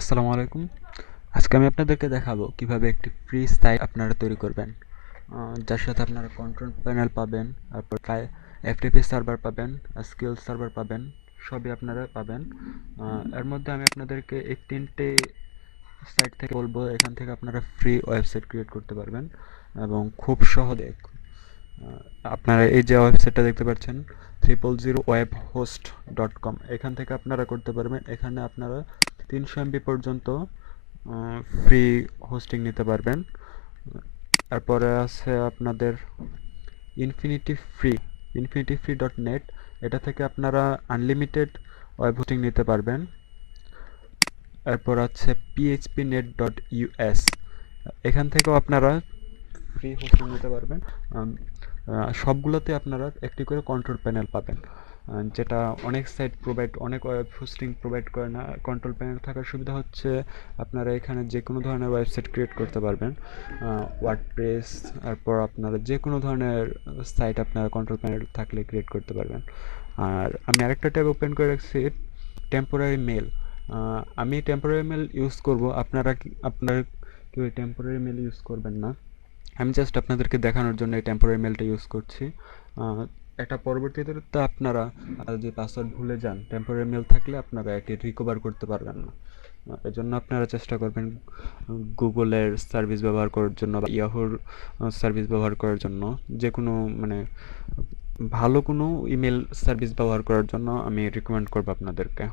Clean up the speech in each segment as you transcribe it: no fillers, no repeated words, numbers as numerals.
আসসালামু আলাইকুম। আজকে আমি আপনাদেরকে দেখাবো কিভাবে একটি ফ্রি সাইট আপনারা তৈরি করবেন, যার সাথে আপনারা কন্ট্রোল প্যানেল পাবেন, তারপর এফটিপি সার্ভার পাবেন, স্কিল সার্ভার পাবেন, সবই আপনারা পাবেন। এর মধ্যে আমি আপনাদেরকে এই তিনটে সাইট থেকে বলবো, এখান থেকে আপনারা ফ্রি ওয়েবসাইট ক্রিয়েট করতে পারবেন এবং খুব সহজে। আপনারা এই যে ওয়েবসাইটটা দেখতে পাচ্ছেন 000webhost.com, এখান থেকে আপনারা করতে পারবেন। এখানে আপনারা 300 MB পর্যন্ত ফ্রি হোস্টিং নিতে পারবেন। তারপরে আছে আপনাদের ইনফিনিটি ফ্রি infinity-free.net, এটা থেকে আপনারা আনলিমিটেড ওয়েব হোস্টিং নিতে পারবেন। এরপর আছে phpnet.us, এখান থেকেও আপনারা ফ্রি হোস্টিং নিতে পারবেন। সবগুলোতে আপনারা একটি করে কন্ট্রোল প্যানেল পাবেন, যেটা অনেক সাইট প্রোভাইড, অনেক ওয়েব হোস্টিং প্রোভাইড করে না। কন্ট্রোল প্যানেল থাকার সুবিধা হচ্ছে আপনারা এখানে যে কোনো ধরনের ওয়েবসাইট ক্রিয়েট করতে পারবেন, ওয়ার্ডপ্রেস, তারপর আপনারা যে কোনো ধরনের সাইট আপনারা কন্ট্রোল প্যানেল থাকলে ক্রিয়েট করতে পারবেন। আর আমি আরেকটা ট্যাব ওপেন করে রাখছি, টেম্পোরারি মেল। আমি টেম্পোরারি মেল ইউজ করব, আপনারা কেউ টেম্পোরারি মেল ইউজ করবেন না। আমি জাস্ট আপনাদেরকে দেখানোর জন্য এই টেম্পোরারি মেলটা ইউজ করছি। এটা পরবর্তীতে তো আপনারা যে পাসওয়ার্ড ভুলে যান, টেম্পোরারি মেল থাকলে আপনারা এটি রিকভার করতে পারবেন না। এজন্য আপনারা চেষ্টা করবেন গুগলের সার্ভিস ব্যবহার করার জন্য বা ইয়াহুর সার্ভিস ব্যবহার করার জন্য, যে কোনো মানে ভালো কোনো ইমেল সার্ভিস ব্যবহার করার জন্য আমি রিকমেন্ড করব আপনাদেরকে।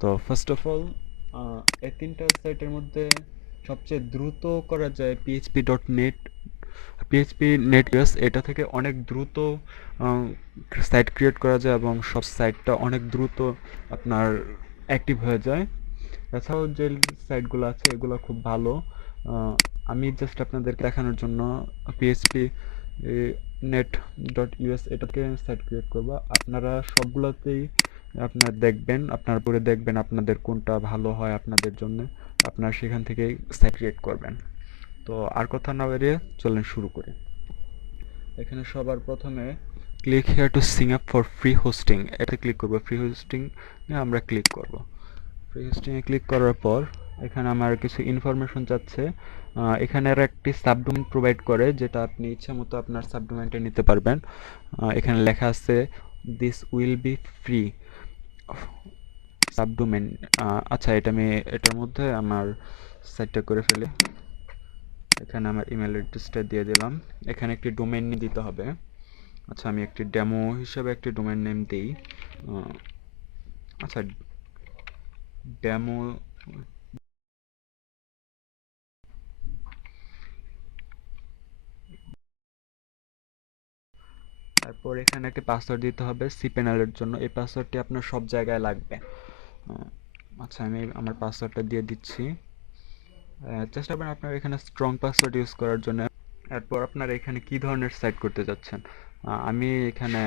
তো ফার্স্ট অফ অল, এই তিনটা সাইটের মধ্যে সবচেয়ে দ্রুত করা যায় php.net, php.net, এটা থেকে অনেক দ্রুত সাইট ক্রিয়েট করা যায় এবং সব সাইটটা অনেক দ্রুত আপনার অ্যাক্টিভ হয়ে যায়। এছাড়াও যে সাইটগুলো আছে এগুলো খুব ভালো। আমি জাস্ট আপনাদের দেখানোর জন্য php.net.us এটাকে সাইট ক্রিয়েট করব। আপনারা সবগুলোতেই আপনার দেখবেন, আপনার পরে দেখবেন আপনাদের কোনটা ভালো হয় আপনাদের জন্য, আপনারা সেখান থেকে সাইট ক্রিয়েট করবেন। তো আর কথা না বেরিয়ে চলেন শুরু করি। এখানে সবার প্রথমে click here two Singh up for free hosting, এতে ক্লিক করব। ফ্রি হোস্টিং আমরা ক্লিক করব। ফ্রি হোস্টিংয়ে ক্লিক করার পর এখানে আমার কিছু ইনফরমেশন চাচ্ছে। এখানে আর একটি সাবডোমেইন প্রোভাইড করে, যেটা আপনি ইচ্ছা মতো আপনার সাবডোমেইনটা নিতে পারবেন। এখানে লেখা আছে this will be free subdomain. আচ্ছা, এটার মধ্যে আমার সাইটটা করে ফেলি। এখানে আমার ইমেল অ্যাড্রেসটা দিয়ে দিলাম। এখানে একটি ডোমেইন নেম দিতে হবে। আচ্ছা, আমি একটি ডেমো হিসেবে একটি ডোমেইন নেম দিই। আচ্ছা, ডেমো। তারপর এখানে একটি পাসওয়ার্ড দিতে হবে cPanel-এর জন্য। এই পাসওয়ার্ডটি আপনার সব জায়গায় লাগবে। আচ্ছা, আমি আমার পাসওয়ার্ডটা দিয়ে দিচ্ছি। চেষ্টা করবেন আপনার এখানে স্ট্রং পাসওয়ার্ড ইউজ করার জন্য। এরপর আপনারা এখানে কি ধরনের সাইট করতে যাচ্ছেন, আমি এখানে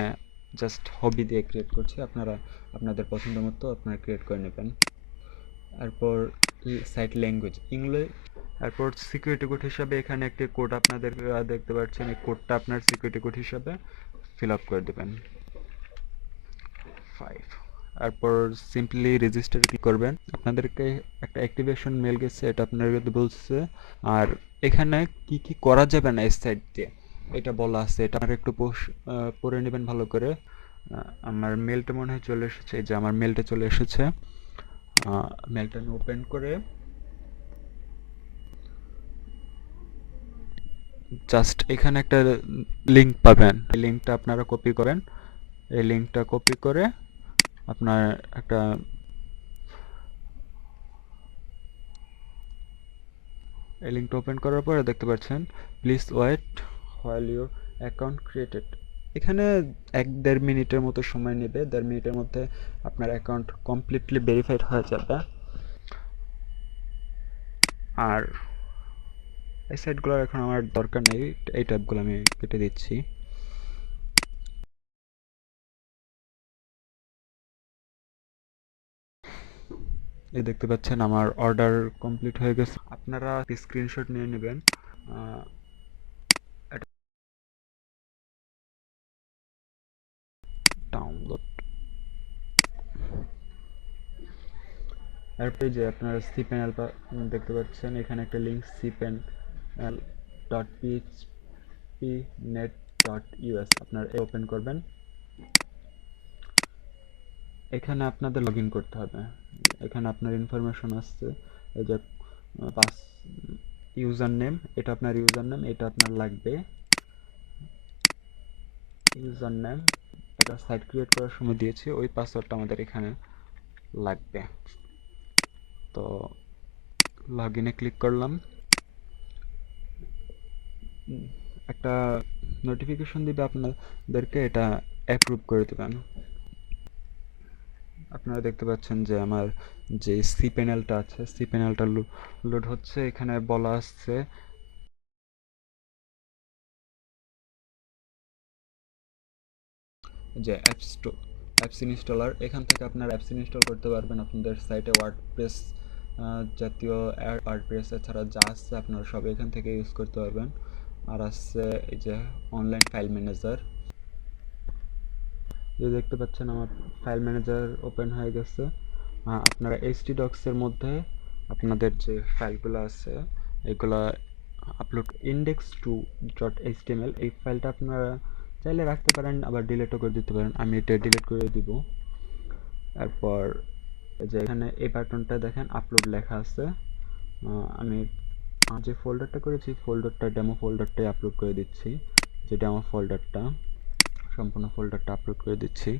জাস্ট হবি দিয়ে ক্রিয়েট করছি, আপনারা আপনাদের পছন্দ মতো আপনারা ক্রিয়েট করে নেবেন। এরপর সাইট ল্যাঙ্গুয়েজ ইংলিশ। এরপর সিকিউরিটি কোড হিসাবে এখানে একটি কোড আপনাদের দেখতে পাচ্ছেন, এই কোডটা আপনার সিকিউরিটি কোড হিসাবে ফিল আপ করে দেবেন 5। তারপর সিম্পলি রেজিস্টার ক্লিক করবেন। আপনাদেরকে একটা অ্যাক্টিভেশন মেল গেছে, এটা আপনাদেরকে বলছে। আর এখানে কি কি করা যাবে না এই সাইট দিয়ে এটা বলা আছে, এটা আপনারা একটু পড়ে নেবেন ভালো করে। আমার মেলটা মনে হয় চলে এসেছে, এই যে আমার মেলটা চলে এসেছে। মেলটা আমি ওপেন করে জাস্ট এখানে একটা লিঙ্ক পাবেন, এই লিঙ্কটা আপনারা কপি করেন। এই লিঙ্কটা কপি করে আপনার একটা এই লিঙ্কটা ওপেন করার পরে দেখতে পাচ্ছেন please wait while your account created. এখানে 1-1.5 মিনিটের মতো সময় নেবে। 1.5 মিনিটের মধ্যে আপনার অ্যাকাউন্ট কমপ্লিটলি ভেরিফাইড হয়ে যাবে। আর এই সাইটগুলোর এখন আমার দরকার নেই, এই ট্যাবগুলো আমি কেটে দিচ্ছি। এই দেখতে পাচ্ছেন আমার অর্ডার কমপ্লিট হয়ে গেছে। আপনারা স্ক্রিনশট নিয়ে নেবেন। ডাউনলোড এরপরে যে আপনারা cPanel দেখতে পাচ্ছেন, এখানে একটা লিঙ্ক cpanel.phpnet.us আপনারা ওপেন করবেন। এখানে আপনাদের লগ ইন করতে হবে। এখানে আপনার ইনফরমেশন আসছে, এই যে পাস ইউজার নেম, এটা আপনার ইউজার নেম, এটা আপনার লাগবে ইউজার নেম। এটা সাইট ক্রিয়েট করার সময় দিয়েছি, ওই পাসওয়ার্ডটা আমাদের এখানে লাগবে। তো লগ ইনে ক্লিক করলাম, একটা নোটিফিকেশন দিবে আপনাদেরকে, এটা অ্যাপ্রুভ করে দেবেন। আপনারা দেখতে পাচ্ছেন যে আমার যে cPanelটা আছে, cPanelটা লোড হচ্ছে। এখানে বলা আসছে যে অ্যাপস ইনস্টলার, এখান থেকে আপনারা অ্যাপস ইনস্টল করতে পারবেন আপনাদের সাইটে। ওয়ার্ডপ্রেস জাতীয় ওয়ার্ডপ্রেস এছাড়া যা আছে আপনারা সব এখান থেকে ইউজ করতে পারবেন। আর আছে এই যে অনলাইন ফাইল ম্যানেজার, যে দেখতে পাচ্ছেন আমার ফাইল ম্যানেজার ওপেন হয়ে গেছে। আপনারা htdocs এর মধ্যে আপনাদের যে ফাইলগুলো আছে এগুলা আপলোড index2.html, এই ফাইলটা আপনারা চাইলে রাখতে পারেন, আবার ডিলিটও করে দিতে পারেন। আমি এটা ডিলিট করে দিব। তারপর যে এখানে এই বাটনটা দেখেন আপলোড লেখা আছে, আমি যে ফোল্ডারটা করেছি ফোল্ডারটা ডেমো ফোল্ডারটাই আপলোড করে দিচ্ছি। যে ডেমো ফোল্ডারটা, সম্পূর্ণ ফোল্ডারটা আপলোড করে দিচ্ছি।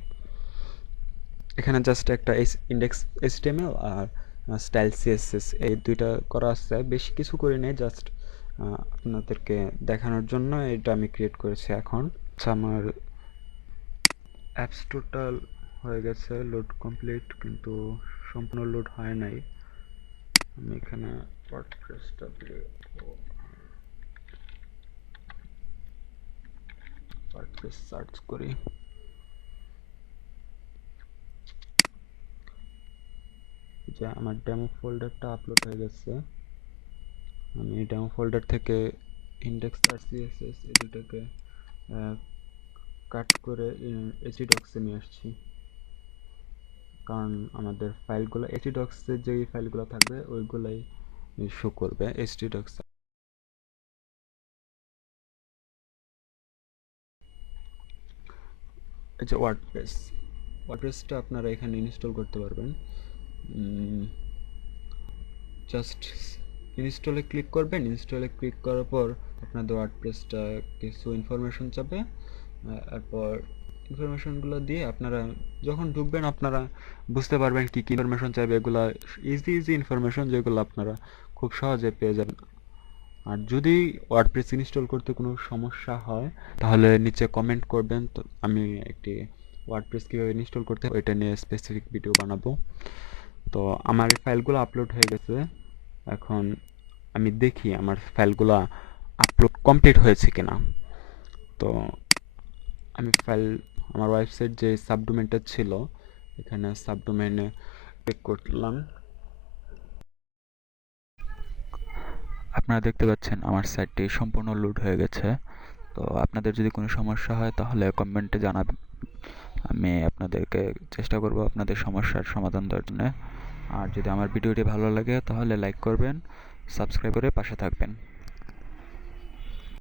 এখানে জাস্ট একটা ইন্ডেক্স এইচটিএমএল আর স্টাইল সিএসএস এই দুইটা করা আছে, বেশি কিছু করি নাই, জাস্ট আপনাদেরকে দেখানোর জন্য এটা আমি ক্রিয়েট করেছি। এখন আমার অ্যাপস টোটাল হয়ে গেছে, লোড কমপ্লিট, কিন্তু সম্পূর্ণ লোড হয় নাই। আমি এখানে ওয়ার্ডপ্রেসটা দিয়ে ওয়ার্ডপ্রেস সার্চ করি। যে আমার ডেমো ফোল্ডারটা আপলোড হয়ে গেছে। আমি ডেমো ফোল্ডার থেকে ইন্ডেক্স আর সিএসএস এই দুটোকে কাট করে htdocs এ নিয়ে আসছি, কারণ আমাদের ফাইলগুলো htdocs এ যেই ফাইলগুলো থাকবে ওইগুলাই শো করবে htdocs। এই যে ওয়ার্ডপ্রেসটা আপনারা এখানে ইনস্টল করতে পারবেন। জাস্ট ইনস্টলে ক্লিক করবেন, ইনস্টলে ক্লিক করার পর আপনাদের ওয়ার্ডপ্রেসটা কিছু ইনফরমেশন চাবে। এরপর ইনফরমেশনগুলো দিয়ে আপনারা যখন ঢুকবেন আপনারা বুঝতে পারবেন কি কি ইনফরমেশন চাইবে। এগুলো ইজি ইনফরমেশন, যেগুলো আপনারা খুব সহজে পেয়ে যাবেন। আর যদি ওয়ার্ডপ্রেস ইনস্টল করতে কোনো সমস্যা হয় তাহলে নিচে কমেন্ট করবেন, তো আমি একটি ওয়ার্ডপ্রেস কীভাবে ইনস্টল করতে হয় ওইটা নিয়ে স্পেসিফিক ভিডিও বানাবো। তো আমার এই ফাইলগুলো আপলোড হয়ে গেছে। এখন আমি দেখি আমার ফাইলগুলো আপলোড কমপ্লিট হয়েছে কিনা। তো আমি আমার ওয়েবসাইট যে সাবডোমেনটা ছিল এখানে সাবডোমেনে ক্লিক করলাম। আপনারা দেখতে পাচ্ছেন আমার সাইটটি সম্পূর্ণ লোড হয়ে গেছে। তো আপনাদের যদি কোনো সমস্যা হয় তাহলে কমেন্টে জানাবেন, আমি আপনাদেরকে চেষ্টা করব আপনাদের সমস্যার সমাধান দেওয়ার জন্য। আর যদি আমার ভিডিওটি ভালো লাগে তাহলে লাইক করবেন, সাবস্ক্রাইব করে পাশে থাকবেন।